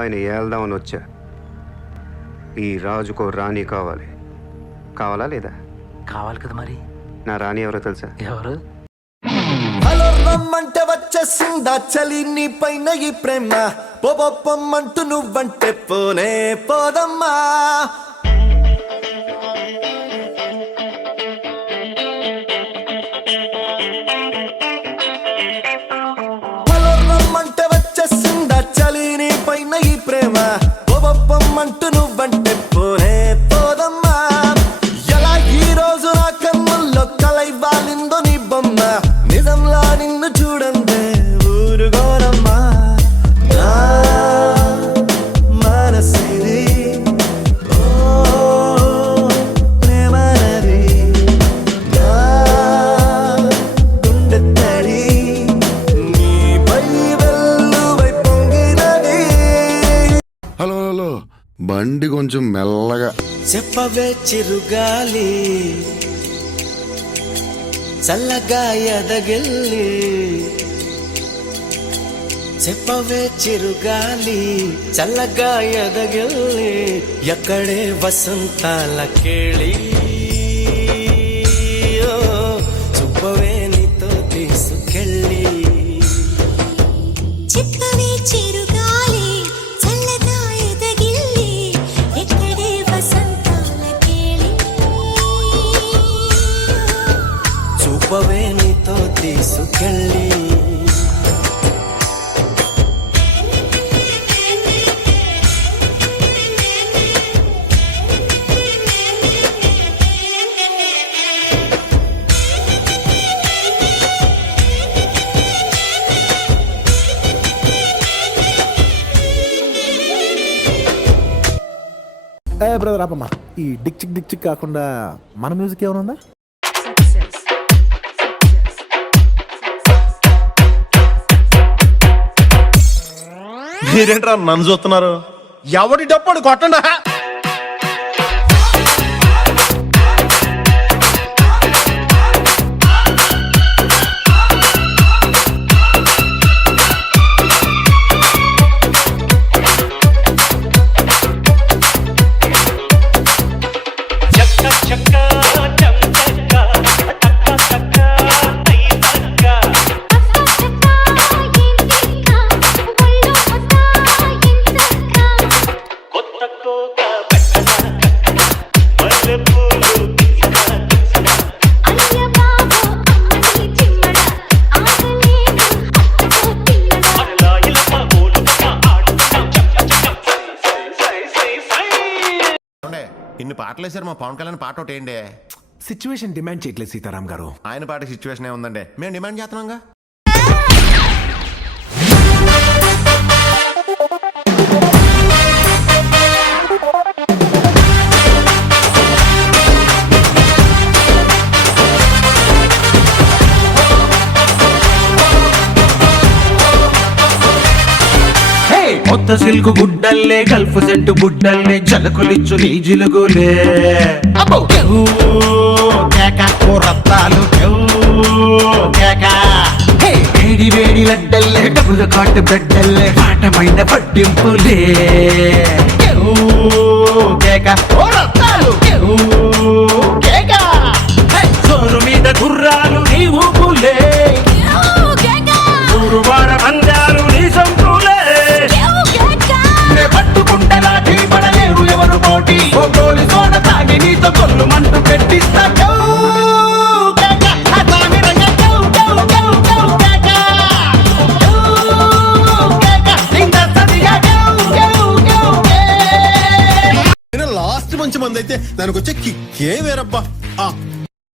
బొంబాయిని ఏల్దామని వచ్చా. ఈ రాజుకో రాణి కావాలి. కావాలా లేదా? కావాలి కదా మరి. నా రాణి ఎవరో తెలుసా? ఎవరు? హలో రమ్మంటే వచ్చేసిందా చలి నీ పైన ఈ ప్రేమ, పొమ్మంటూ నువ్వంటే పోనే పోదమ్మా. హలో రమ్మంటే వచ్చేసిందా చలి నీ పైన ఈ ప్రేమ, పొమ్మంటూ నువ్వంటే పోనే పోదమ్మా. ఎలా ఈ రోజు నా కన్నుల్లో కలై వాలిందో నీ బొమ్మ, నిజంలా నిన్ను చూడందే ఊరుగోరమ్మా. నా మనసిది ఓ ప్రేమనది, నా గుండె తడి నీపై వెల్లువై పొంగినది. హలో హలో, బండి కొంచెం మెల్లగా. చెప్పవే చిరుగాలి చల్లగా ఎదగిల్లి, చెప్పవే చిరుగాలి చల్లగా ఎదగిల్లి, ఎక్కడే వసంతాల కేళి, చూపవే నీతో తీసుకెళ్ళి. చెప్పవే చిరుగాలి చల్లగా ఎదగిల్లి, ఎక్కడే వసంతాల కేళి, చూపవే నీతో తీసుకెళ్ళి. బ్రదర్ ఆపమ్మా, ఈ డిక్ చిక్ కాకుండా మన మ్యూజిక్ ఏమైనా ఉందా? మీరేంట్రా నన్ను చూస్తున్నారు? ఎవడి డప్పుడు కొట్టండా. ఇన్ని పాటలు వేసారు, మా పవన్ కళ్యాణ్ పాట ఒకటి ఏంటి? సిచ్యువేషన్ డిమాండ్ చేయట్లేదు సీతారాం గారు. ఆయన పాట సిచ్యువేషన్ ఏముందండి, మేము డిమాండ్ చేస్తున్నాంగా. కొత్త సిల్కు గుడ్డల్లే గల్ఫ్ సెంటు బుడ్డల్లే జలకులిచ్చు నీ జిలుగులే, రత్తాలు వేడి వేడి లడ్డల్లే డబ్బుల కాటు బిడ్డల్లే పాఠమైన పట్టింపులే, సోరు మీద గుర్రాలు నీ ఊపులే, ఊరువాడ పందాలు నీ సంపులే, పట్టుకుంటలా పడలేరు ఎవరు పోటీ, గోలి సోడ తాగి నీతో కొల్లు మంటూ పెట్టిస్తా. లాస్ట్ మంచి మంది అయితే దానికి వచ్చే కిక్కే వేరబ్బా.